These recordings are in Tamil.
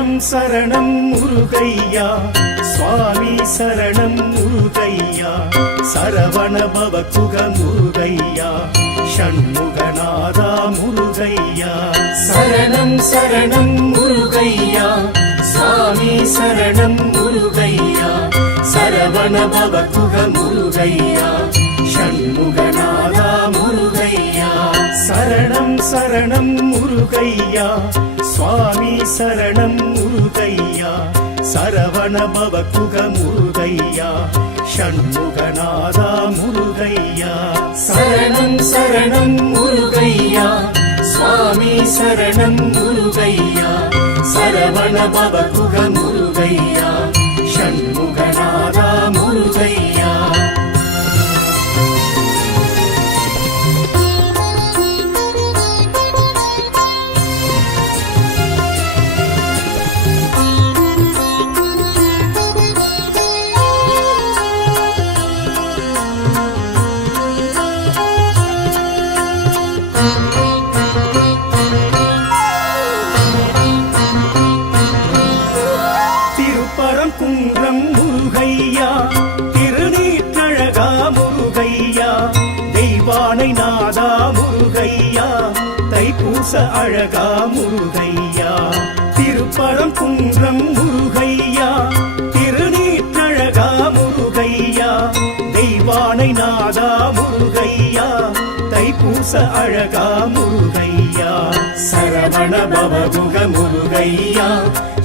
சரணம் சரணம் முருகையா சுவாமி சரணம் முருகையா சரவண பவகுக முருகையா ஷண்முகநாதா முருகையா சரணம் சரணம் முருகையா சுவாமி சரணம் முருகையா சரவண பவகுக முருகையா ஷண்முகநாதா முருகையா சரணம் சரணம் முருகையா சுவாமி சரணம் முருகையா சரவண பவகுக முருகையா ஷண்முகநாதா முருகையா சரணம் சரணம் முருகையா சுவாமி சரணம் முருகையா சரவண பவகுக முருகையா ஷண்முகநாதா முருகையா குன்றம் முருகையா திருநீற்றழகா முருகையா தெய்வானை நாதா முருகையா தைப்பூச அழகா முருகையா திருப்பரம் குன்றம் முருகையா திருநீற்றழகா முருகையா தெய்வானை நாதா முருகையா தைப்பூச அழகா முருகையா சரவண பவகுக முருகையா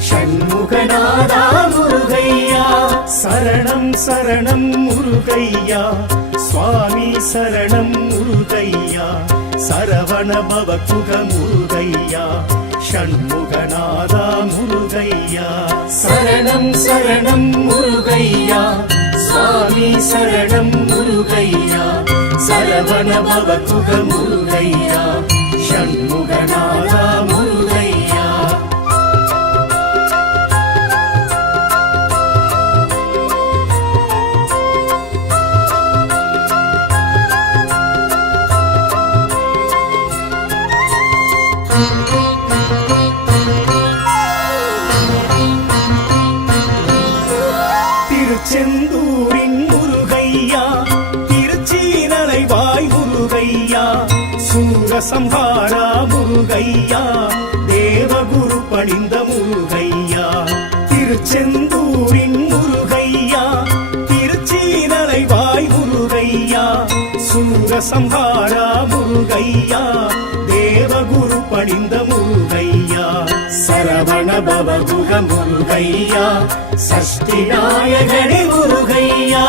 ஷண்முகநாதா முருகையா சரணம் சரணம் முருகையா சுவாமி சரணம் முருகையா சரவண பவகுக முருகையா ஷண்முகநாதா முருகையா சரணம் சரணம் முருகையா சுவாமி சரணம் முருகையா சரவண பவகுக முருகையா ஷண்முகநாதா முருகையா திருச்செந்தூரின் முருகையா திருச்சீனலைவாய் முருகையா சூரசம்ஹாரா முருகையா தேவகுரு பணிந்த முருகையா திருச்செந்தூரின் முருகையா திருச்சீனலைவாய் முருகையா சூரசம்ஹாரா முருகையா தேவகுரு பணிந்த முருகையா சரவண பவகுக முருகையா சஷ்டி நாயகனே முருகையா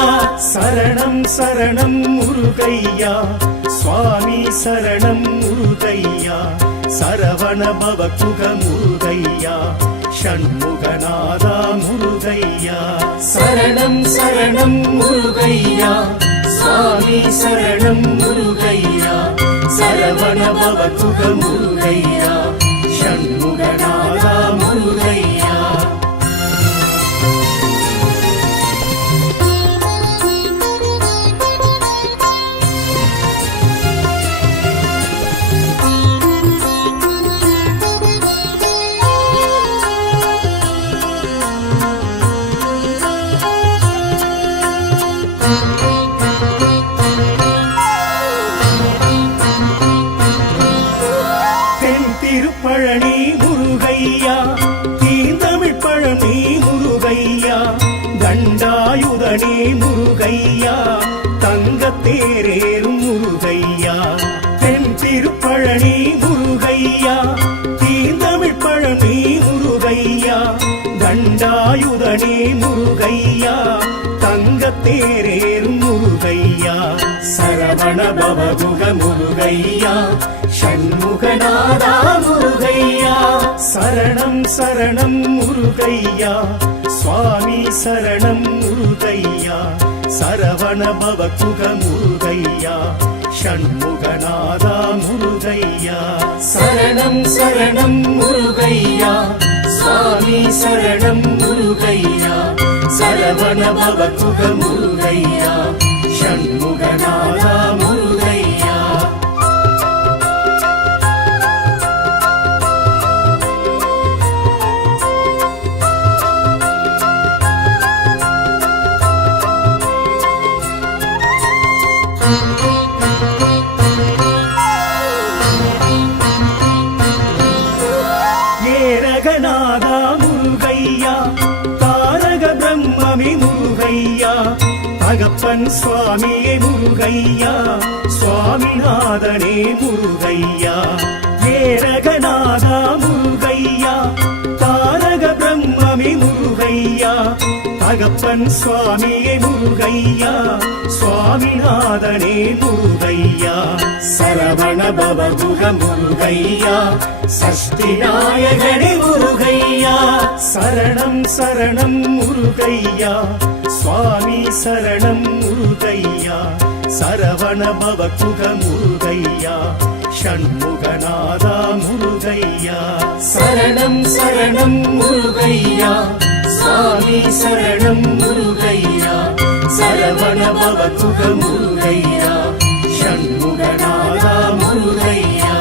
சரணம் சரணம் முருகையா சுவாமி சரணம் முருகையா சரவண பவகுக முருகையா ஷண்முகநாதா முருகையா சரணம் சரணம் முருகையா சுவாமி சரணம் முருகையா சரவண பவகுக முருகையா ஷண்முகநாதா முருகையா பழனி முருகையா தீந்தமிழ் பழனி முருகையா தண்டாயுதனே முருகையா தங்கத்தேரேறும் முருகையா தென் திருப்பழனி முருகையா தீந்தமிழ் பழனி முருகையா தண்டாயுதனே முருகையா தங்கத்தேரேறும் முருகையா சரவண பவகுக முருகையா ஷண்முகநாதா முருகையா சரணம் சரணம் முருகையா சுவாமி சரணம் முருகையா சரவண பவகுக முருகையா ஷண்முகநாதா முருகையா சரணம் சரணம் முருகையா சுவாமி சரணம் முருகையா சரவண பவகுக முருகையா ஷண்முகநாதா முருகையா தகப்பன் சுவாமியே முருகையா, சுவாமிநாதனே முருகையா, ஏரகநாதா முருகையா, தாரக பிரம்மமே முருகையா, தகப்பன் சுவாமியே முருகையா, சுவாமிநாதனே முருகையா, சரவண பவகுக முருகையா, சஷ்டி நாயகனே முருகையா, சரணம் சரணம் முருகையா, சுவாமி சரணம் முருகையா, சரவண பவகுக முருகையா, ஷண்முகநாதா முருகையா, சரணம் சரணம் முருகையா, சுவாமி சரணம் முருகையா, சரவண பவகுக முருகையா, ஷண்முகநாதா முருகையா.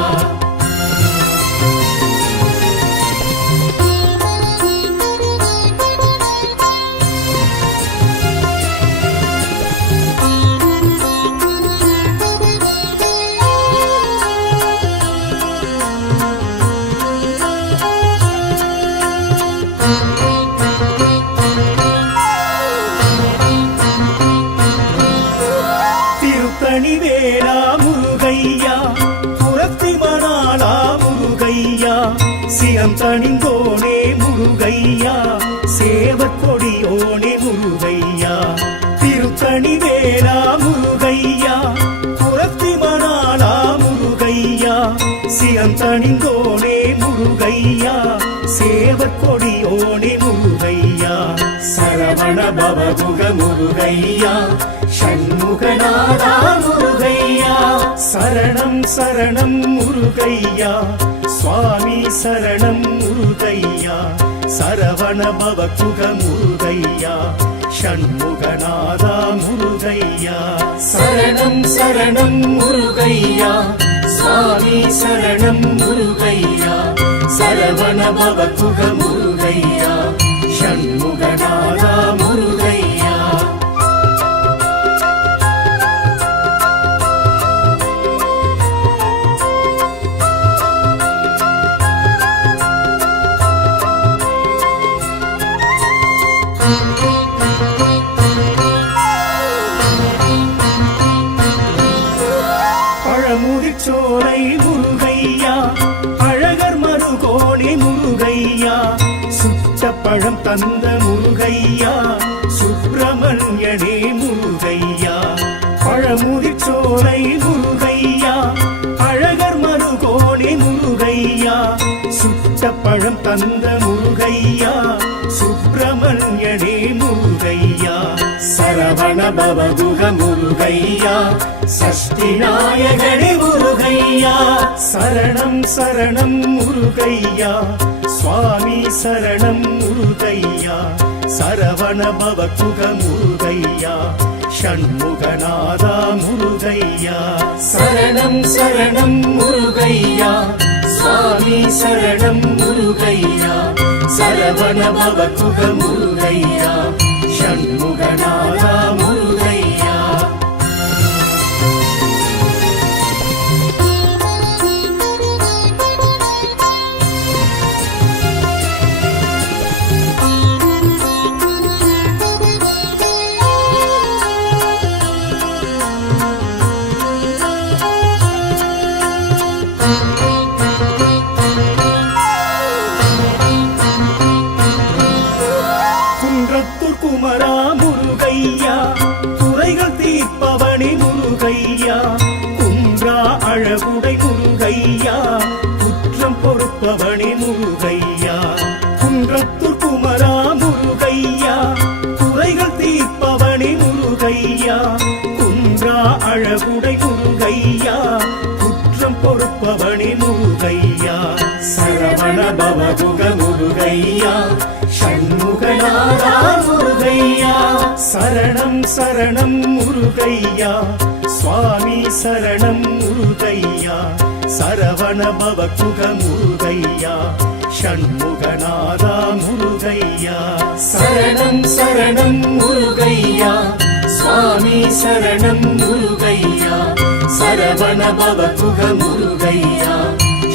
வேளா முருகையா, புறத்தி மணாளா முருகையா, சிரம் தணிந்தோனே முருகையா, சேவற்கொடியோனே முருகையா, திருத்தணி வேளா முருகையா, புறத்தி மணாளா முருகையா, சிரம் தணிந்தோனே முருகையா, சேவற்கொடியோனே முருகையா, சரவண பவகுக முருகையா, ஷண்முகநாதா முருகையா, சரணம் சரணம் முருகையா, சுவாமி சரணம் முருகையா, சரவண பவகுக முருகையா, ஷண்முகநாதா முருகையா, சரணம் சரணம் முருகையா, சுவாமி சரணம் முருகையா, சரவண பவகுக முருகையா, ஷண்முகநாதா முருகையா. பழமுதிர்ச்சோலை முருகையா, அழகர் மருகோணி முருகையா, சுட்ட பழம் தந்த முருகையா, சுப்பிரமணியனே முருகையா, பழமுதிர்ச்சோலை முருகையா, அழகர் மருகோணி முருகையா, சுட்ட பழம் தந்த முருகையா, சுப்பிரமணியனே முருகையா, சரவண பவகுக முருகையா, சஷ்டி நாயகனே முருகையா, சரணம் சரணம் முருகையா, சுவாமி சரணம் முருகையா, சரவண பவகுக முருகையா, ஷண்முகநாதா முருகையா, சரணம் சரணம் முருகையா, சுவாமி சரணம் முருகையா, சரவண பவகுக முருகையா, ஷண்முகநாதா முருகையா. குன்றத்தூர் குமரா முருகையா, குறைகள் தீர்ப்பவனே முருகையா, குன்றா அழகுடை முருகையா, குற்றம் பொறுப்பவனே முருகையா, குன்றத்தூர் குமரா முருகையா, குறைகள் தீர்ப்பவனே முருகையா, குன்றா அழகுடை முருகையா, குற்றம் பொறுப்பவனே முருகையா, சரவண பவகுக முருகையா, ஷண்முகநாதா முருகையா, சரணம் சரணம் முருகையா, சுவாமி சரணம் முருகையா, சரவண பவகுக முருகையா, ஷண்முகநாதா முருகையா, சரணம் சரணம் முருகையா, சுவாமி சரணம் முருகையா, சரவண பவகுக முருகையா,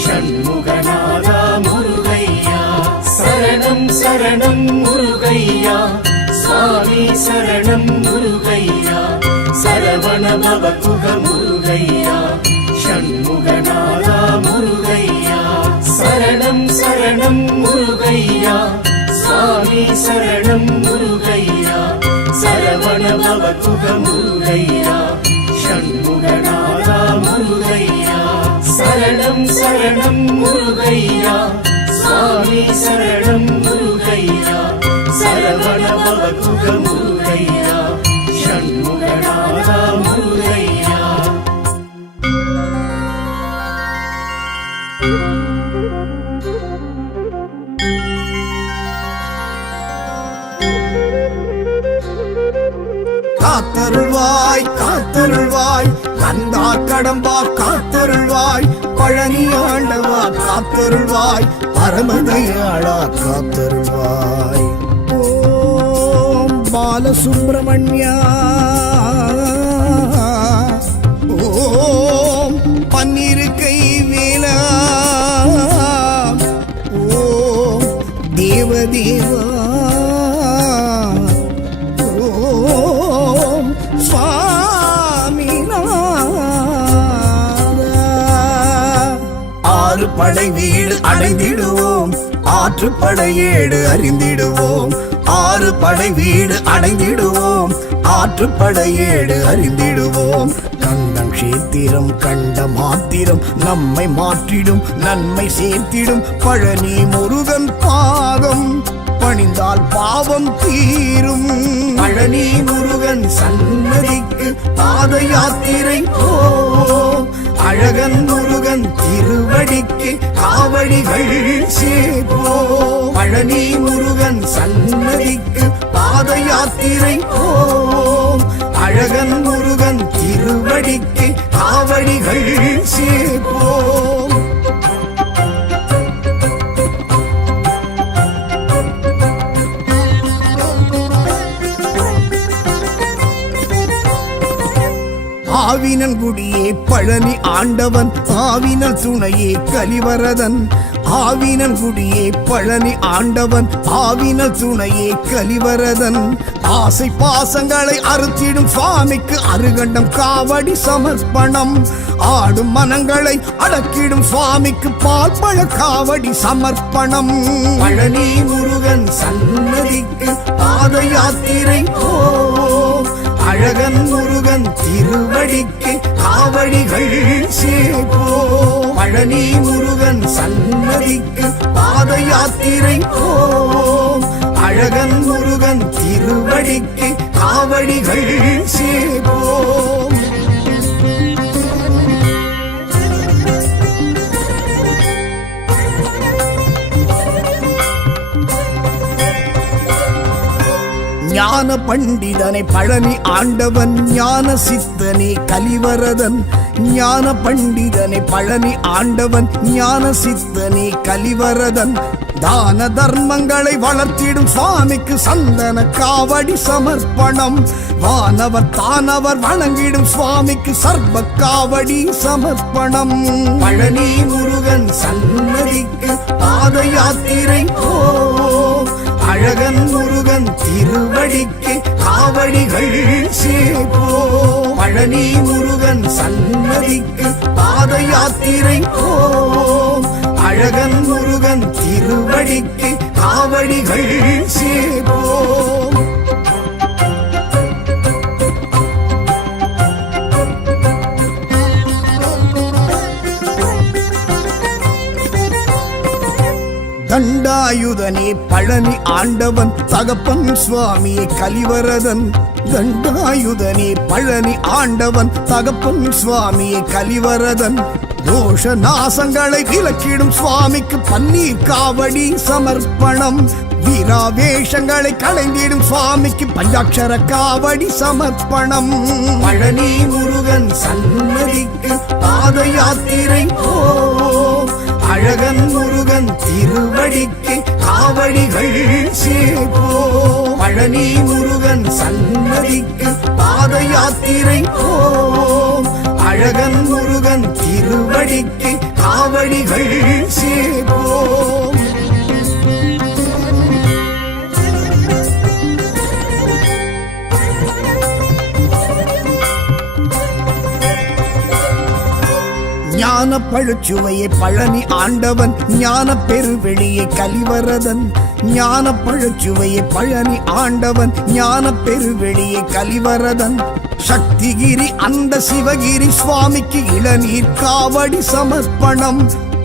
ஷண்முகநாதா முருகையா, சரணம் சரணம் முருகையா, சுவாமி சரணம் முருகையா, பவகுக முருகையா ஷண்முகநாதா முருகையா சரணம் சரணம் முருகையா சுவாமி சரணம் முருகையா சரவண பவகுக முருகையா ஷண்முகநாதா முருகையா சரணம் சரணம் முருகையா சுவாமி சரணம் முருகையா சரவண பவகுக முருகையா ஷண்முகநாதா முருகையா காத்தருள்வாய் காத்தருள்வாய் கந்தா கடம்பா காத்தருள்வாய் பழனி ஆண்டவா காத்தருள்வாய் பரமதயாளா காத்தருள்வாய் ஓம் பாலசுப்பிரமணியா ஓம் பன்னிருக்கை வேலா ஓம் தேவதேவா படை வீடு அடைந்திடுவோம் ஆற்றுப்படை ஏடு அறிந்திடுவோம் ஆறு படை வீடு அடைந்திடுவோம் ஆற்றுப்படை ஏடு அறிந்திடுவோம் கண்டம் சேத்திரம் கண்ட மாத்திரம் நம்மை மாற்றிடும் நன்மை சேர்த்திடும் பழனி முருகன் பாதம் பணிந்தால் பாவம் தீரும் பழனி முருகன் சன்னதிக்கு பாத யாத்திரை போ அழகன் முருகன் திருவடிக்கு காவடிகள் சேர்ப்போ பழனி முருகன் சன்னதிக்கு பாத யாத்திரை போம் அழகன் முருகன் திருவடிக்கு காவடிகள் சேர்ப்போம் ஆவினன் குடியே பழனி ஆண்டவன் ஆவினல் துணையே கலிவரதன் ஆவினன் குடியே பழனி ஆண்டவன் ஆவினல் துணையே கலிவரதன் ஆசை பாசங்களை அறுத்திடும் சுவாமிக்கு அருகண்டம் காவடி சமர்ப்பணம் ஆடும் மனங்களை அடக்கிடும் சுவாமிக்கு பால் பழ காவடி சமர்ப்பணம் பழனி முருகன் சன்னதிக்கு பாத யாத்திரை போ அழகன் முருகன் திருவடிக்கு காவடிகள் சேர்ப்போ பழனி முருகன் சன்னதிக்கு பாத யாத்திரை போம் அழகன் முருகன் திருவடிக்கு காவடிகள் சேர்ப்போம் ஞான பண்டிதனை பழனி ஆண்டவன் ஞான சித்தனே கலிவரதன் ஞான பண்டிதனை பழனி ஆண்டவன் ஞான சித்தனே கலிவரதன் தான தர்மங்களை வளர்த்திடும் சுவாமிக்கு சந்தன காவடி சமர்ப்பணம் வானவர் தானவர் வணங்கிடும் சுவாமிக்கு சர்வ காவடி சமர்ப்பணம் பழனி முருகன் சன்னதிக்கு பாத யாத்திரை போ அழகன் முருகன் திருவடிக்கு காவடிகள் சேர்ப்போ பழனி முருகன் சன்னதிக்கு பாத யாத்திரை போம் அழகன் முருகன் திருவடிக்கு காவடிகள் சேர்ப்போம் தண்டாயுதனே பழனி ஆண்டவன் தகப்பன் சுவாமியை கலிவரதன் தண்டாயுதனே பழனி ஆண்டவன் தகப்பன் சுவாமியை கலிவரதன் தோஷ நாசங்களை விலக்கிடும் சுவாமிக்கு பன்னீர் காவடி சமர்ப்பணம் வீராவேஷங்களை களைந்திடும் சுவாமிக்கு பஞ்சாட்சர காவடி சமர்ப்பணம் பழனி முருகன் சன்னதிக்கு பாத யாத்திரை போ அழகன் முருகன் திருவடிக்கு காவடிகள் சேர்ப்போ பழனி முருகன் சன்னதிக்கு பாத யாத்திரை போம் அழகன் முருகன் திருவடிக்கு காவடிகள் சேர்ப்போம் ஞான பழச்சுவையை பழனி ஆண்டவன் ஞான பெருவெளியை கலிவரதன் ஞான பழச்சுவையை பழனி ஆண்டவன் ஞான பெருவெளியை கலிவரதன் சக்திகிரி அந்த சிவகிரி சுவாமிக்கு இளநீர் காவடி சமர்ப்பணம்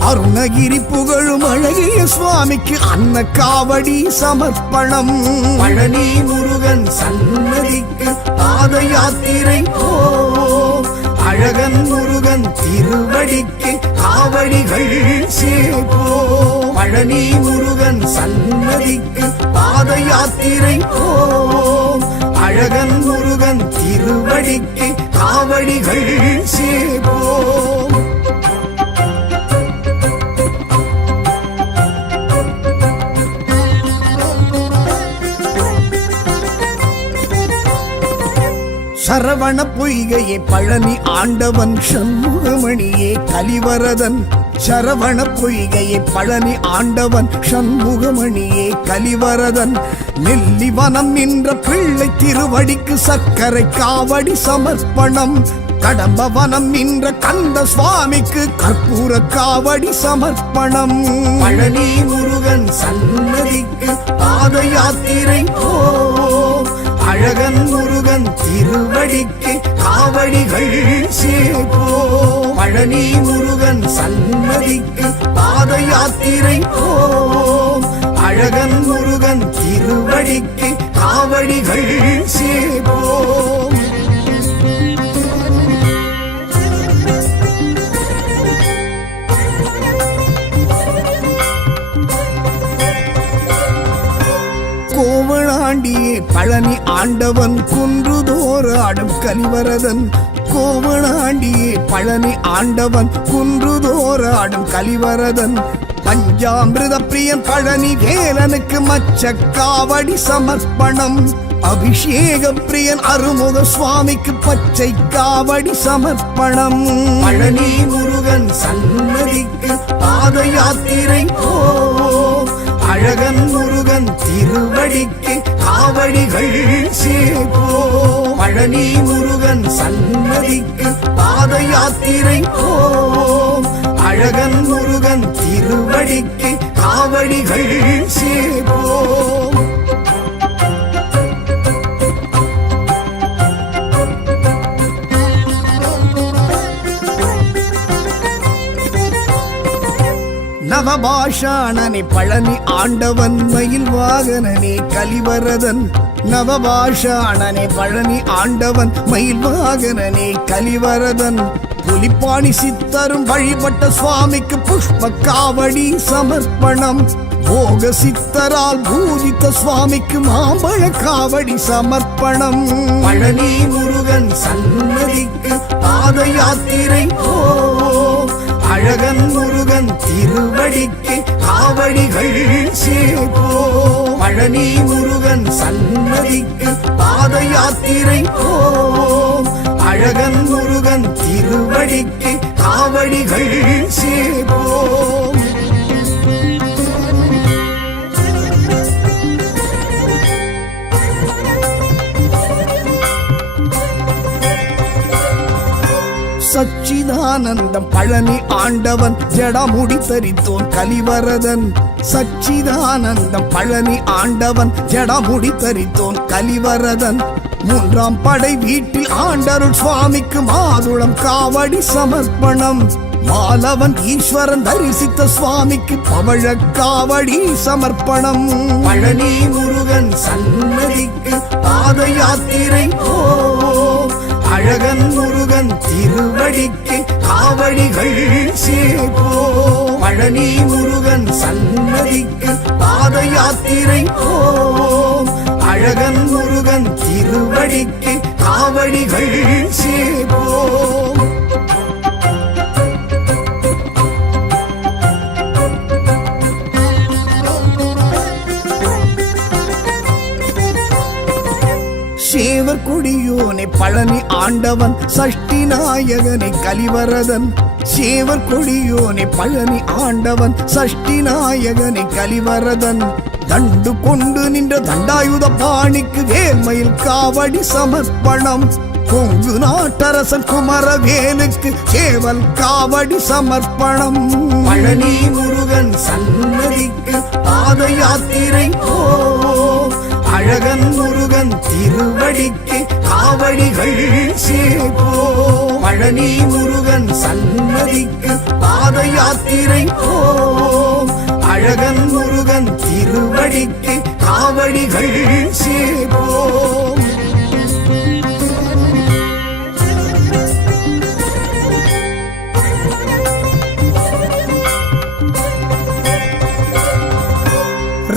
அருணகிரி புகழும் அழகிய சுவாமிக்கு அன்ன காவடி சமர்ப்பணம் பழனி முருகன் சன்னதிக்கு பாத யாத்திரை போ அழகன் முருகன் திருவடிக்கு காவடிகள் சேப்போ பழனி முருகன் சன்னதிக்கு பாத யாத்திரை போ அழகன் முருகன் திருவடிக்கு காவடிகள் சேப்போ சரவண பொய்கையே பழனி ஆண்டவன் சண்முகமணியே கலிவரதன் சரவண பொய்கையே பழனி ஆண்டவன் சண்முகமணியே கலிவரதன் நெல்லிவனம் நின்ற பிள்ளை திருவடிக்கு சர்க்கரை காவடி சமர்ப்பணம் கடம்பவனம் நின்ற கந்த சுவாமிக்கு கற்பூர காவடி சமர்ப்பணம் பழனி முருகன் சன்னதிக்கு பாத யாத்திரை போ அழகன் முருகன் திருவடிக்கு காவடிகள் சேப்போ பழனி முருகன் சன்னதிக்கு பாத யாத்திரை போ அழகன் முருகன் திருவடிக்கு காவடிகள் சேப்போ கோவளாண்டியே பழனி ஆண்டவன் குன்றுதோறு ஆடும் கலிவரதன் கோவளாண்டியே பழனி ஆண்டவன் குன்றுதோறு ஆடும் கலிவரதன் பஞ்சாமிருத பிரியன் பழனி வேலனுக்கு மச்ச காவடி சமர்ப்பணம் அபிஷேக பிரியன் அருமுக சுவாமிக்கு பச்சை காவடி சமர்ப்பணம் பழனி முருகன் சன்னதிக்கு பாத யாத்திரை போ அழகன் முருகன் திருவடிக்கு காவடிகள் சேப்போ பழனி முருகன் சன்னதிக்கு பாத யாத்திரை போ அழகன் முருகன் திருவடிக்கு காவடிகள் சேப்போ நவபாஷாணனே பழனி ஆண்டவன் மயில் வாகனனே கலிவரதன் நவபாஷாணனே பழனி ஆண்டவன் மயில் வாகனனே கலிவரதன் புலிப்பாணி சித்தரும் வழிபட்ட சுவாமிக்கு புஷ்ப காவடி சமர்ப்பணம் போக சித்தரால் பூஜித்த சுவாமிக்கு மாம்பழ காவடி சமர்ப்பணம் பழனி முருகன் சன்னதிக்கு பாத யாத்திரை போ அழகன் முருகன் திருவடிக்கு காவடிகள் சேப்போ பழனி முருகன் சன்னதிக்கு பாத யாத்திரை போ அழகன் முருகன் திருவடிக்கு காவடிகள் சேப்போ சச்சிதானந்தம் பழனி ஆண்டவன் ஜடமுடி தரித்தோன் கலிவரதன் சச்சிதானந்தம் பழனி ஆண்டவன் ஜடமுடி தரித்தோன் கலிவரதன் மூன்றாம் படை வீட்டில் ஆண்டருள் சுவாமிக்கு மாதுளம் காவடி சமர்ப்பணம் மாலவன் ஈஸ்வரன் தரிசித்த சுவாமிக்கு பவழ காவடி சமர்ப்பணம் பழனி முருகன் சன்னதிக்கு பாத யாத்திரை போ அழகன் முருகன் திருவடிக்கு காவடிகள் சேப்போ பழனி முருகன் சன்னதிக்கு பாத யாத்திரை போ அழகன் முருகன் திருவடிக்கு காவடிகள் சேப்போ சேவர் கொடியோனை பழனி ஆண்டவன் சஷ்டி நாயகனை கலிவரதன் சேவர் கொடியோனை பழனி ஆண்டவன் சஷ்டி நாயகனை கலிவரதன் தண்டு கொண்டு நின்ற தண்டாயுத பாணிக்கு வேல்மயில் காவடி சமர்ப்பணம் கொங்கு நாட்டரசன் குமரவேலுக்கு சேவல் காவடி சமர்ப்பணம். பழனி முருகன் சன்னதிக்கு பாத யாத்திரை போ, அழகன் முருகன் திருவடிக்கு காவடிகள் சேப்போ. பழனி முருகன் சன்னதிக்கு பாத யாத்திரை போ, அழகன் முருகன் திருவடிக்கு காவடிகள் சேப்போ.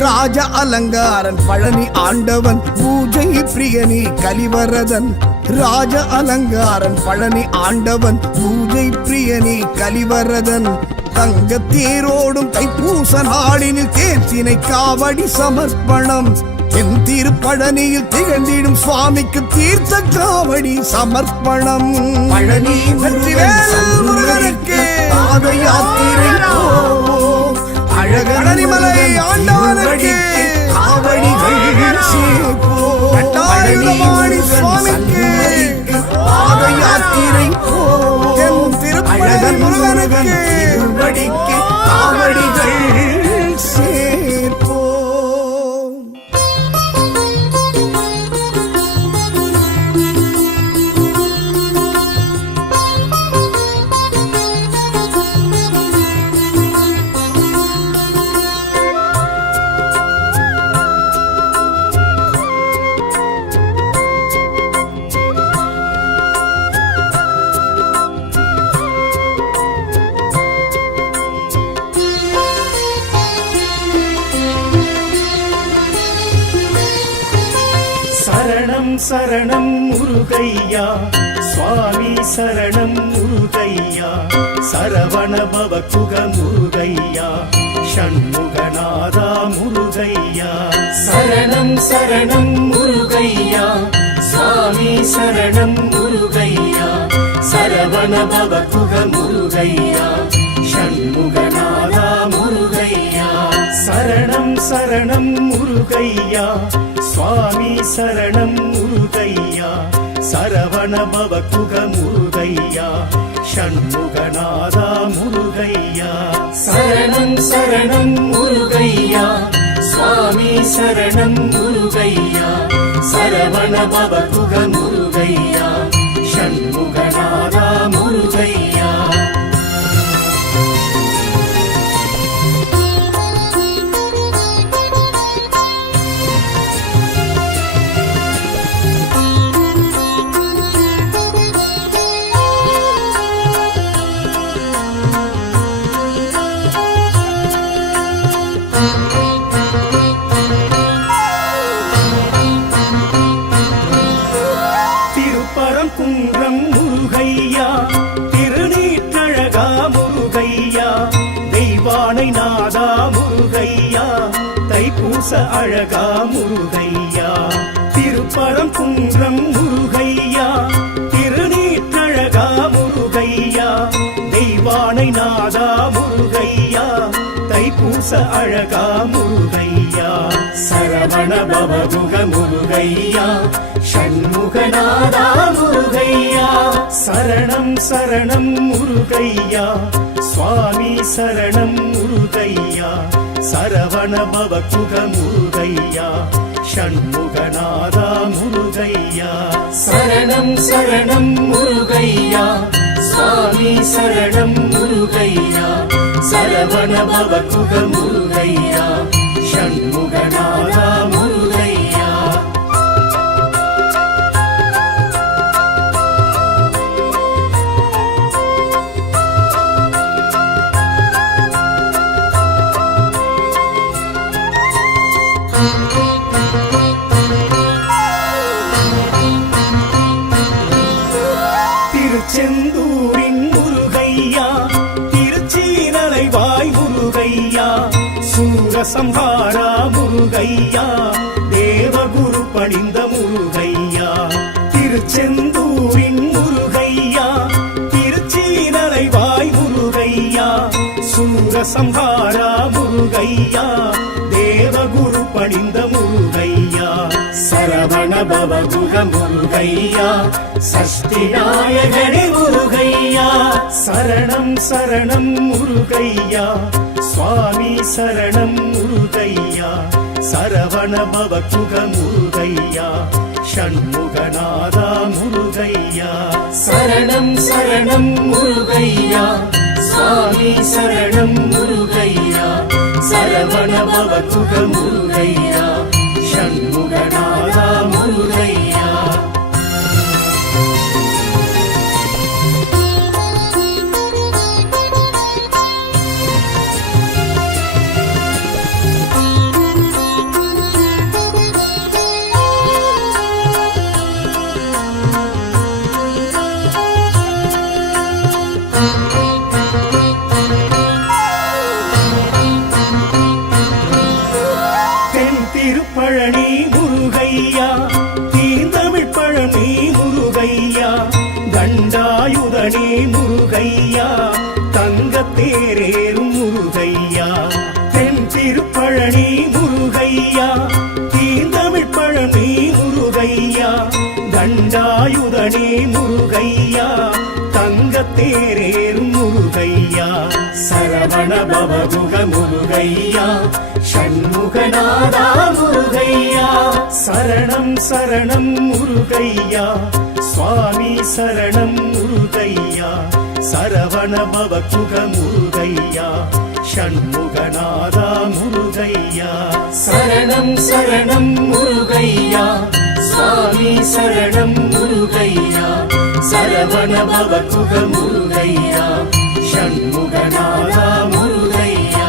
ராஜ அலங்காரன் பழனி ஆண்டவன் பூஜை பிரியனி கலிவரதன். ராஜ அலங்காரன் பழனி ஆண்டவன் பூஜை பிரியனி கலிவரதன். தங்க தேரோடும் தைப்பூச நாளினில் தேர்ச்சினை காவடி சமர்ப்பணம். என் திருப்பழனியில் திகழ்ந்திடும் சுவாமிக்கு தீர்த்த காவடி சமர்ப்பணம். பழனி முருகனுக்கு பாத யாத்திரை போ, அழகனிமலை ஆண்டவனுக்கு காவடிகள் சேப்போ. பட்டாயுதபாணி சுவாமிக்கு பாத யாத்திரை போ, அழகன் முருகனுக்கு திருவடிக்கு காவடிகள் சேப்போ. சரணம் சரணம் முருகையா சுவாமி சரணம் முருகையா, சரவண பவகுக முருகையா, ஷண்முகநாதா முருகையா. சரணம் சரணம் முருகையா சுவாமி சரணம் முருகையா, சரவண பவகுக முருகையா, ஷண்முகநாதா முருகையா. சரணம் சரணம் முருகையா சுவாமி சரணம் முருகையா, சரவண பவகுக முருகையா, ஷண்முகநாதா முருகையா. சரணம் சரணம் முருகையா சுவாமி சரணம் முருகையா, சரவண பவகுக முருகையா, ஷண்முகநாதா முருகையா. திருப்பரங்குன்றம் முருகையா, திருநீற்றழகா முருகையா, தெய்வானை நாதா முருகையா, தைப்பூச அழகா முருகையா. திருப்பரங்குன்றம் முருகையா, திருநீற்றழகா முருகையா, தெய்வானை நாதா முருகையா, தைப்பூச அழகா முருகையா. சரவண பவகுக முருகையா, ஷண்முகநாதா முருகையா. சரணம் சரணம் முருகையா சுவாமி சரணம் முருகையா, சரவண பவகுக முருகையா, ஷண்முகநாதா முருகையா. சரணம் சரணம் முருகையா சுவாமி சரணம் முருகையா, சரவண பவகுக முருகையா, ஷண்முகநாதா முருகையா. திருச்செந்தூரின் முருகையா, திருச்சீனலைவாய் முருகையா, சூரசம்ஹாரா முருகையா, தேவகுரு பணிந்த முருகையா. திருச்செந்தூரின் முருகையா, திருச்சீனலைவாய் முருகையா, சூரசம்ஹாரா முருகையா, தேவகுரு பணிந்த முருகையா. சரவண பவகுக முருகையா சஷ்டி நாயகனே முருகையா சரணம் சரணம் முருகையா சுவாமி சரணம் முருகையா சரவண பவகுக முருகையா ஷண்முகநாதா முருகையா சரணம் சரணம் முருகையா சுவாமி சரணம் முருகையா சரவண பவகுக முருகையா ஷண்முகநாதா முருகையா திருப்பழனி முருகையா தீந்தமிழ் பழனி முருகையா கண்டாயுதனே முருகையா தங்கத்தேரேறும் முருகையா தென் திருப்பழனி முருகையா தீந்தமிழ் பழனி முருகையா கண்டாயுதனே முருகையா தங்கத்தேரேறும் முருகையா சரவண பவகுக முருகையா ஷண்முகநாதா முருகையா சரணம் சரணம் முருகையா சுவாமி சரணம் முருகையா சரவண பவகுக முருகையா ஷண்முகநாதா முருகையா சரணம் சரணம் முருகையா சுவாமி சரணம் முருகையா சரவண பவகுக முருகையா ஷண்முகநாதா முருகையா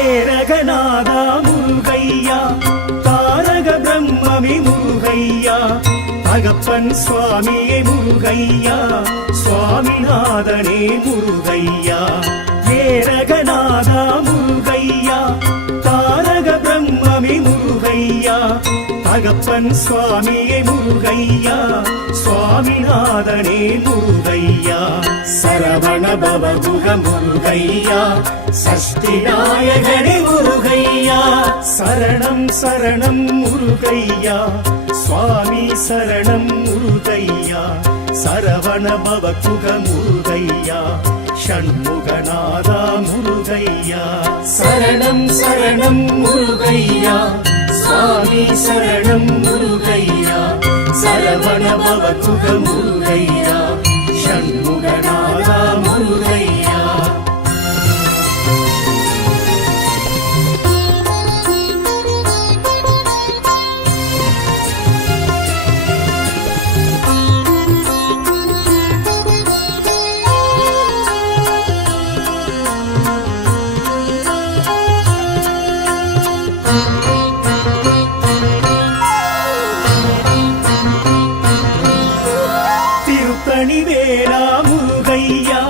ஏரகநாதா முருகையா தாரக பிரம்மமே முருகையா தகப்பன் சுவாமியே முருகையா சுவாமிநாதனே முருகையா ஏரகநாதா முருகையா தாரக பிரம்மமே முருகையா தகப்பன் சுவாமியே முருகையா சுவாமிநாதனே முருகையா சரவண பவகுக முருகையா சஷ்டி நாயகனே முருகையா சரணம் சரணம் முருகையா சுவாமி சரணம் முருகையா சரவண பவகுக முருகையா ஷண்முகநாதா முருகையா சரணம் சரணம் முருகையா சுவாமி சரணம் முருகையா சரவண பவகுக முருகையா ஷண்முகநாதா முருகையா திருத்தணிவேலா முருகையா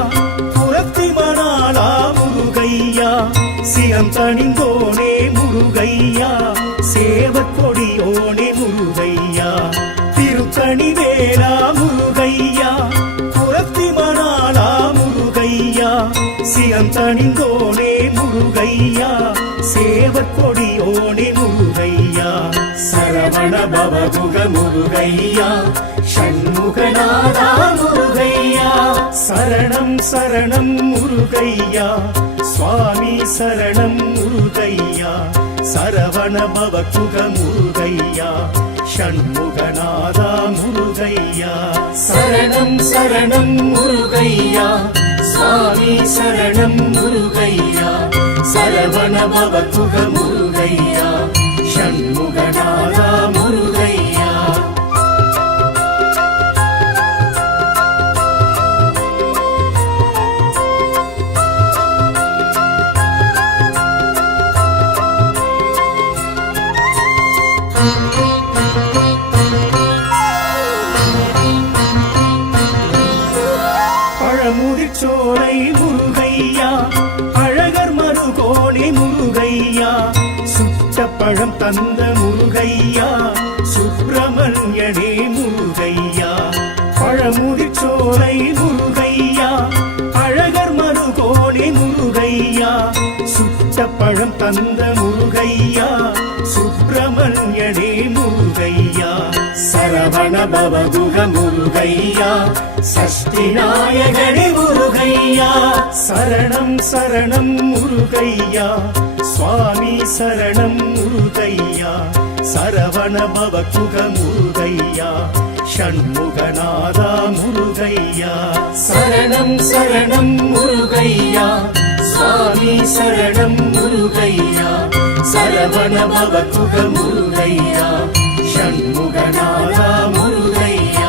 புறத்தி மணாலா முருகையா சிரம் தணிந்தோனே முருகையா சேவற்கொடியோனே முருகையா திருத்தணிவேலா முருகையா புறத்தி மணாலா முருகையா சிரம் தணிந்தோனே முருகையா சேவற்கொடியோனே முருகையா சரவண பவகுக முருகையா ஷண்முகநாதா முருகையா சரணம் சரணம் முருகையா சுவாமி சரணம் முருகையா சரவண பவகுக முருகையா ஷண்முகநாதா முருகையா சரணம் சரணம் முருகையா சுவாமி சரணம் முருகையா சரவண பவகுக முருகையா ஷண்முகநாதா முருகையா பழமுதிர்ச்சோலை முருகையா அழகர் மருகோணி முருகையா தந்த முருகையா சுப்பிரமணியனே முருகையா பழமுதிர்ச்சோலை முருகையா அழகர் மருகோணி முருகையா சுட்ட பழம் தந்த முருகையா சுப்பிரமணியனே முருகையா சரவண பவகுக முருகையா சஷ்டி நாயகனே முருகையா சரணம் சரணம் முருகையா சுவாமி சரணம் முருகையா சரவண பவகுக முருகையா ஷண்முகநாதா முருகையா சரணம் சரணம் முருகையா சுவாமி சரணம் முருகையா சரவண பவகுக முருகையா ஷண்முகநாதா முருகையா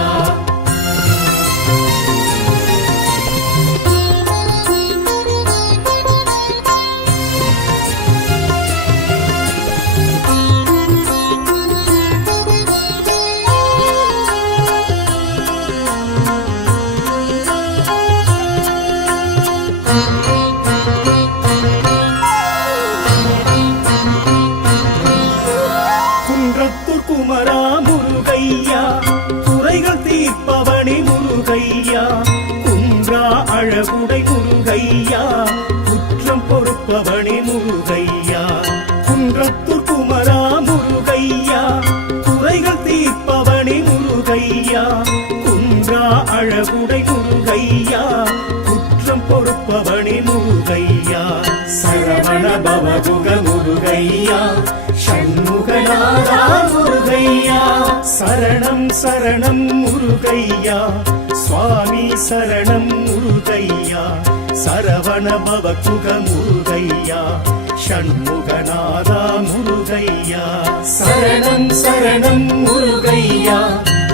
குன்றத்தூர் குமரா முருகையா குறைகள் தீர்ப்பவனே முருகையா குன்றா அழகுடை முருகையா குற்றம் பொறுப்பவனே முருகையா குன்றத்தூர் குமரா முருகையா குறைகள் தீர்ப்பவனே முருகையா குன்றா அழகுடை முருகையா குற்றம் பொறுப்பவனே முருகையா சரவண பவகுக முருகையா ஷண்முகநாதா முருகையா சரணம் சரணம் முருகையா சுவாமி சரணம் முருகையா சரவண பவகுக முருகையா ஷண்முகநாதா முருகையா சரணம் சரணம் முருகையா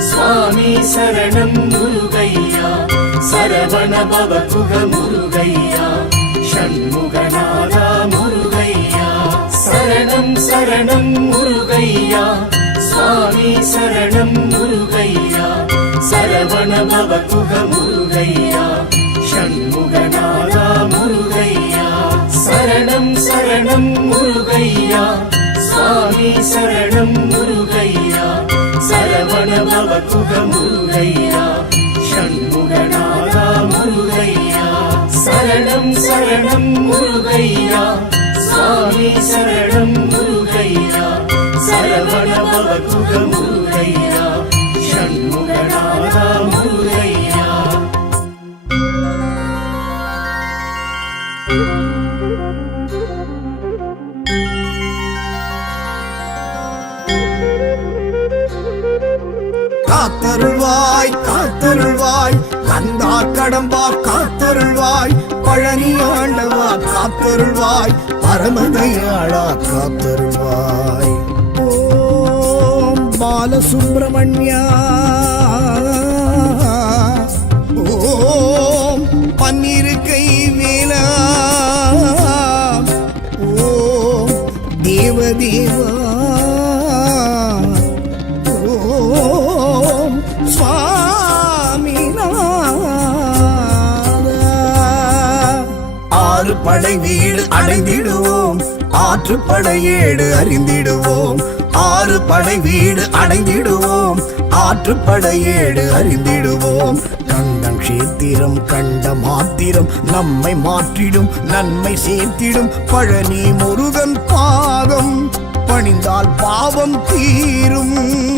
சுவாமி சரணம் முருகையா சரவண பவகுக முருகையா ஷண்முகநாதா முருகையா சரணம் சரணம் முருகையா சுவாமி சரணம் முருகையா சரவண பவகுக முருகையா ஷண்முகநாதா முருகையா சரணம் சரணம் முருகையா சுவாமி சரணம் முருகையா சரவண பவகுக முருகையா ஷண்முகநாதா முருகையா சரணம் சரணம் முருகையா சுவாமி சரணம் முருகையா சரவண பவகுக முருகையா ஷண்முகநாதா முருகையா காத்தருள்வாய் காத்தருள்வாய் கந்தா கடம்பா காத்தருள்வாய் பழனி ஆண்டவா காத்தருள்வாய் பரமதயாளா காத்தருள்வாய் ஓம் பாலசுப்ரமணியா ஓம் பன்னிருக்கை வேலா ஓம் தேவதேவா ஓம் சுவாமிநாதா ஆறு படை வீடு அடைந்திடுவோம் ஆற்றுப்படையேடு அறிந்திடுவோம் ஆறு படை வீடு அடைந்திடுவோம் ஆற்றுப்படையேடு அறிந்திடுவோம் கண்டம் கஷேத்திரம் கண்ட மாத்திரம் நம்மை மாற்றிடும் நன்மை சேர்த்திடும் பழனி முருகன் பாதம் பணிந்தால் பாவம் தீரும்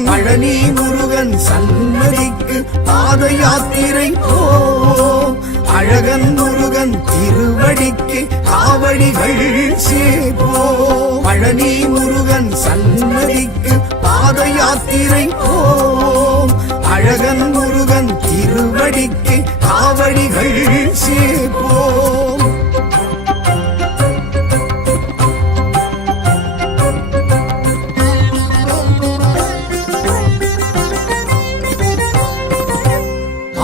பழனி முருகன் சன்னதிக்கு பாத யாத்திரை போவோம் அழகன் முருகன் திருவடிக்கு காவடிகள் சேர்ப்போம் பழனி முருகன் சன்னதிக்கு பாத யாத்திரை போவோம் அழகன் முருகன் திருவடிக்கு காவடிகள் சேர்ப்போம்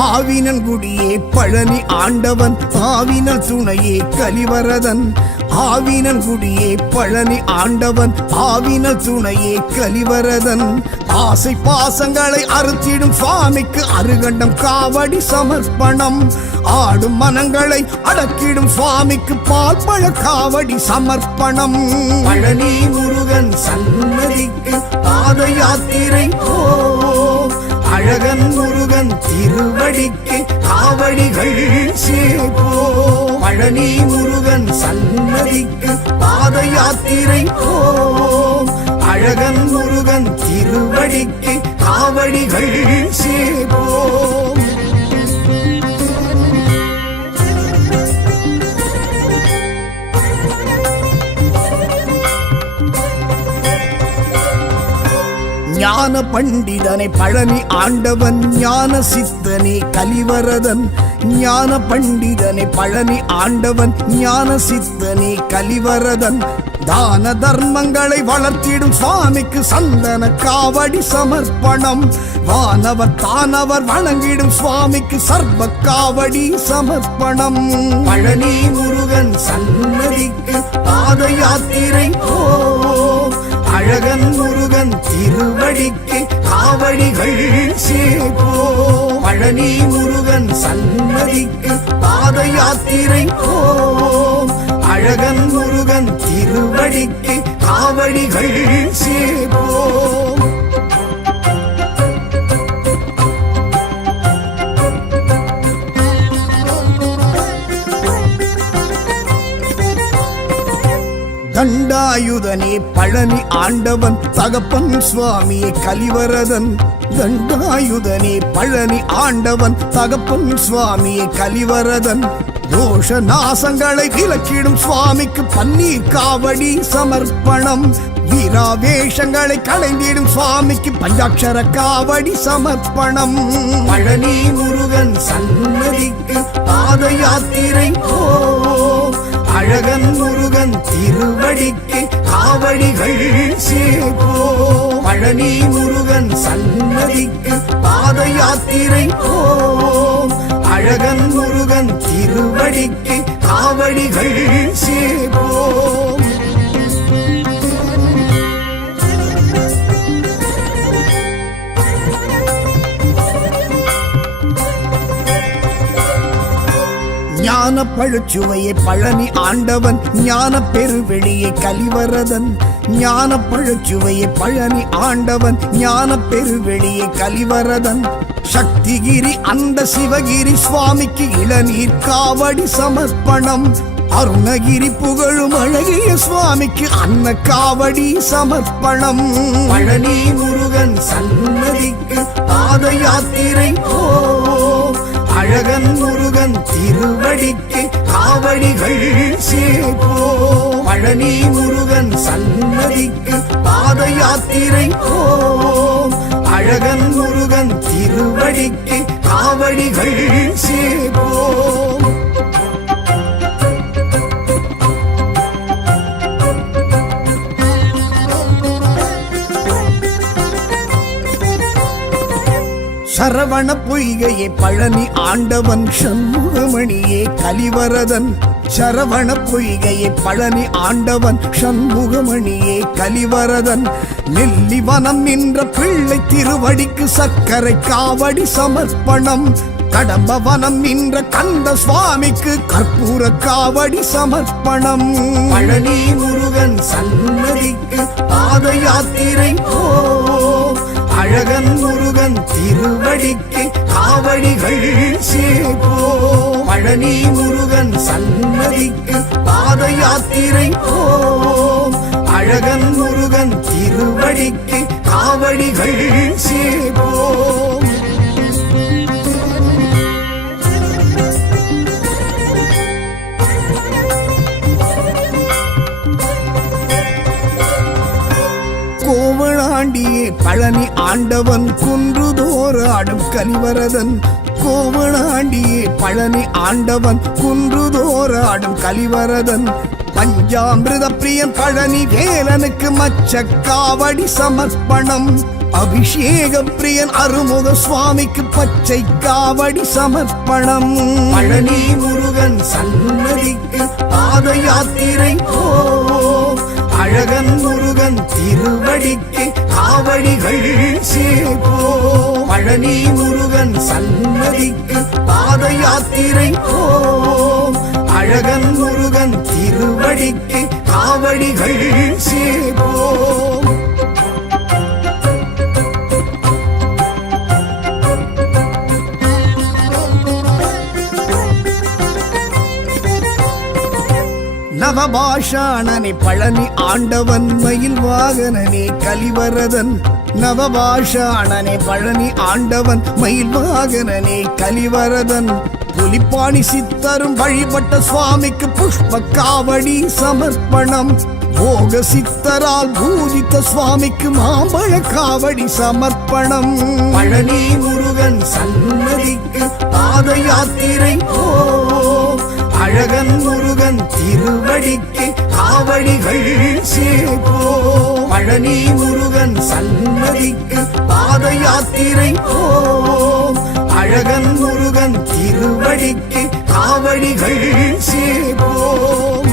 ஆவினன் குடியே பழனி ஆண்டவன் ஆவினன் துணையே கலிவரதன் ஆவினன் குடியே பழனி ஆண்டவன் ஆவினன் துணையே கலிவரதன் ஆசை பாசங்களை அறுத்திடும் சுவாமிக்கு அருகண்டம் காவடி சமர்ப்பணம் ஆடும் மனங்களை அடக்கிடும் சுவாமிக்கு பால் பழ காவடி சமர்ப்பணம். பழனி முருகன் சன்னதிக்கு பாத யாத்திரை போ, அழகன் முருகன் திருவடிக்கு காவடிகள் சேப்போ. பழனி முருகன் சன்னதிக்கு பாத யாத்திரை போ, அழகன் முருகன் திருவடிக்கு காவடிகள் சேப்போ. ஞான பண்டிதனை பழனி ஆண்டவன், ஞான சித்தனே கலிவரதன். ஞான பண்டிதனை பழனி ஆண்டவன், ஞான சித்தனே கலிவரதன். தான தர்மங்களை வளர்த்திடும் சுவாமிக்கு சந்தன காவடி சமர்ப்பணம். வானவர் தானவர் வணங்கிடும் சுவாமிக்கு சர்வ காவடி சமர்ப்பணம். பழனி முருகன் சன்னதிக்கு பாத யாத்திரை போ, அழகன் முருகன் திருவடிக்கு காவடிகள் சேப்போ. பழனி முருகன் சன்னதிக்கு பாத யாத்திரை போ, அழகன் முருகன் திருவடிக்கு காவடிகள் சேப்போ. தண்டாயுதனே பழனி ஆண்டவன், தகப்பன் சுவாமியே கலிவரதன். தண்டாயுதனே பழனி ஆண்டவன், தகப்பன் சுவாமியே கலிவரதன். தோஷ நாசங்களை விலக்கிடும் சுவாமிக்கு பன்னீர் காவடி சமர்ப்பணம். வீராவேஷங்களை களைந்திடும் சுவாமிக்கு பஞ்சாட்சர காவடி சமர்ப்பணம். பழனி முருகன் சன்னதிக்கு பாத யாத்திரை போ, அழகன் முருகன் திருவடிக்கு காவடிகள் சேப்போ. பழனி முருகன் சன்னதிக்கு பாத யாத்திரை போ, அழகன் முருகன் திருவடிக்கு காவடிகள் சேப்போ. ஞான பழுச்சுவையை பழனி ஆண்டவன், ஞான பெருவெளியை கலிவரதன். ஞான பழுச்சுவையை பழனி ஆண்டவன், ஞான பெருவெளியை கலிவரதன். சக்திகிரி அந்த சிவகிரி சுவாமிக்கு இளநீர் காவடி சமர்ப்பணம். அருணகிரி புகழும் அழகிய சுவாமிக்கு அன்ன காவடி சமர்ப்பணம். பழனி முருகன் சன்னதிக்கு பாத யாத்திரை போ, அழகன் முருகன் திருவடிக்கு காவடிகள் சேப்போ. பழனி முருகன் சன்னதிக்கு பாத யாத்திரை போ, அழகன் முருகன் திருவடிக்கு காவடிகள் சேப்போ. சரவண பொய்கையே பழனி ஆண்டவன், சண்முகமணியே கலிவரதன். சரவண பொய்கையே பழனி ஆண்டவன், சண்முகமணியே கலிவரதன். நெல்லிவனம் நின்ற பிள்ளை திருவடிக்கு சக்கரை காவடி சமர்ப்பணம். கடம்பவனம் நின்ற கந்த சுவாமிக்கு கற்பூர காவடி சமர்ப்பணம். பழனி முருகன் சன்னதிக்கு பாத யாத்திரை போ, அழகன் முருகன் திருவடிக்கு காவடிகள் சேப்போ. பழனி முருகன் சன்னதிக்கு பாத யாத்திரை போ, அழகன் முருகன் திருவடிக்கு காவடிகள் சேப்போ. கோவளாண்டியே பழனி ஆண்டவன், குன்றுதோறு ஆடும் கலிவரதன். கோவளாண்டியே பழனி ஆண்டவன், குன்றுதோறு ஆடும் கலிவரதன். பஞ்சாமிருத பிரியன் பழனி வேலனுக்கு மச்ச காவடி சமர்ப்பணம். அபிஷேக பிரியன் அருமுக சுவாமிக்கு பச்சை காவடி சமர்ப்பணம். பழனி முருகன் சன்னதிக்கு பாத யாத்திரை போ, அழகன் முருகன் திருவடிக்கு காவடிகள் சேப்போ. பழனி முருகன் சன்னதிக்கு பாத யாத்திரை போம் அழகன் முருகன் திருவடிக்கு காவடிகள் சேவோம். நவபாஷாணனே பழனி ஆண்டவன் மயில் வாகனனே கலிவரதன் நவபாஷாணனே பழனி ஆண்டவன் மயில் வாகனனே கலிவரதன் புலிப்பாணி சித்தரும் வழிபட்ட சுவாமிக்கு புஷ்ப காவடி சமர்ப்பணம் போக சித்தரால் பூஜித்த சுவாமிக்கு மாம்பழ காவடி சமர்ப்பணம் பழனி முருகன் சன்னதிக்கு பாத யாத்திரை போம் அழகன் முருகன் திருவடிக்கு காவடிகள் சேவோம். பழனி முருகன் சன்னதிக்கு பாத யாத்திரை போம் அழகன் முருகன் திருவடிக்கு காவடிகள் சேவோம்.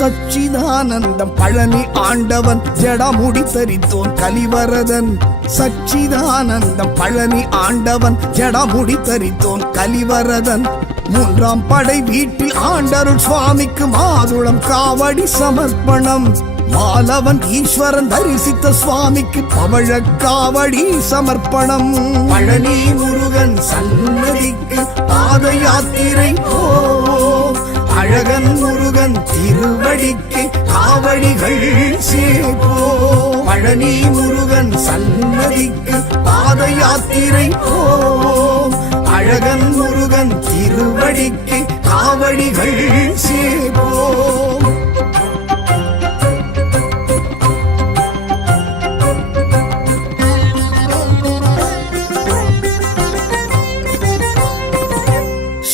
சச்சிதானந்தம் பழனி ஆண்டவன் ஜடமுடி தரித்தோன் கலிவரதன் சச்சிதானந்தம் பழனி ஆண்டவன் ஜடமுடி தரித்தோன் கலிவரதன் மூன்றாம் படை வீட்டில் ஆண்டருள் சுவாமிக்கு மாதுளம் காவடி சமர்ப்பணம் மாலவன் ஈஸ்வரன் தரிசித்த சுவாமிக்கு பவழ காவடி சமர்ப்பணம் பழனி முருகன் சன்னதிக்கு பாத யாத்திரை போம் அழகன் முருகன் திருவடிக்கு காவடிகள் சேவோம். பழனி முருகன் சன்னதிக்கு பாத யாத்திரை போம் அழகன் முருகன் திருவடிக்கு காவடிகள் சேவோம்.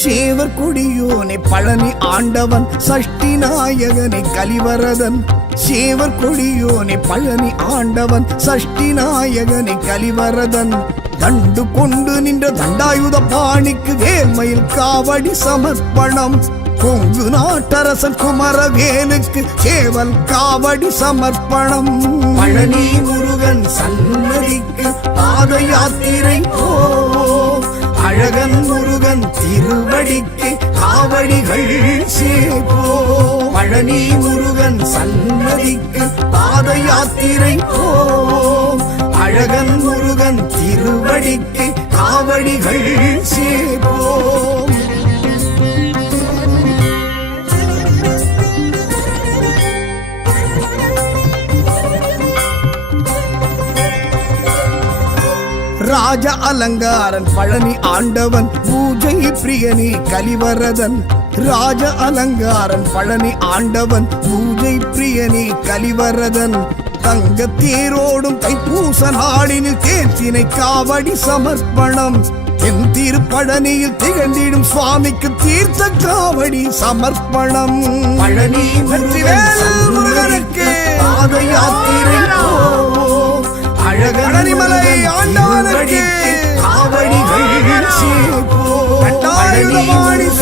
சேவர் கொடியோனை பழனி ஆண்டவன் சஷ்டி நாயகனை கலிவரதன் சேவர் கொடியோனை பழனி ஆண்டவன் சஷ்டி நாயகனை கலிவரதன் தண்டு கொண்டு நின்ற தண்டாயுத பாணிக்கு வேல்மயில் காவடி சமர்ப்பணம் கொங்கு நாட்டரசன் குமரவேலுக்கு சேவல் காவடி சமர்ப்பணம் பழனி முருகன் சன்னதிக்கு பாத யாத்திரை போம் அழகன் முருகன் திருவடிக்கு காவடிகள் சேவோம். பழனி முருகன் சன்னதிக்கு பாத யாத்திரை போம் அழகன் முருகன் திருவடிக்கு காவடிகள் சேவோம். ராஜ அலங்காரன் பழனி ஆண்டவன் பூஜை பிரியனே கலிவரதன் ராஜ அலங்காரன் பழனி ஆண்டவன் பூஜை பிரியனே கலிவரதன் தங்க தேரோடும் தைப்பூச நாளினில் தேர்த்தினை காவடி சமர்ப்பணம் என் திருப்பழனியில் திகழ்ந்திடும் சுவாமிக்கு தீர்த்த காவடி சமர்ப்பணம் பழனி முருகனுக்கு பாத யாத்திரை போம் அழகனிமலை ஆண்டவனுக்கு காவடிகள் சேவோம். பழனி முருகன்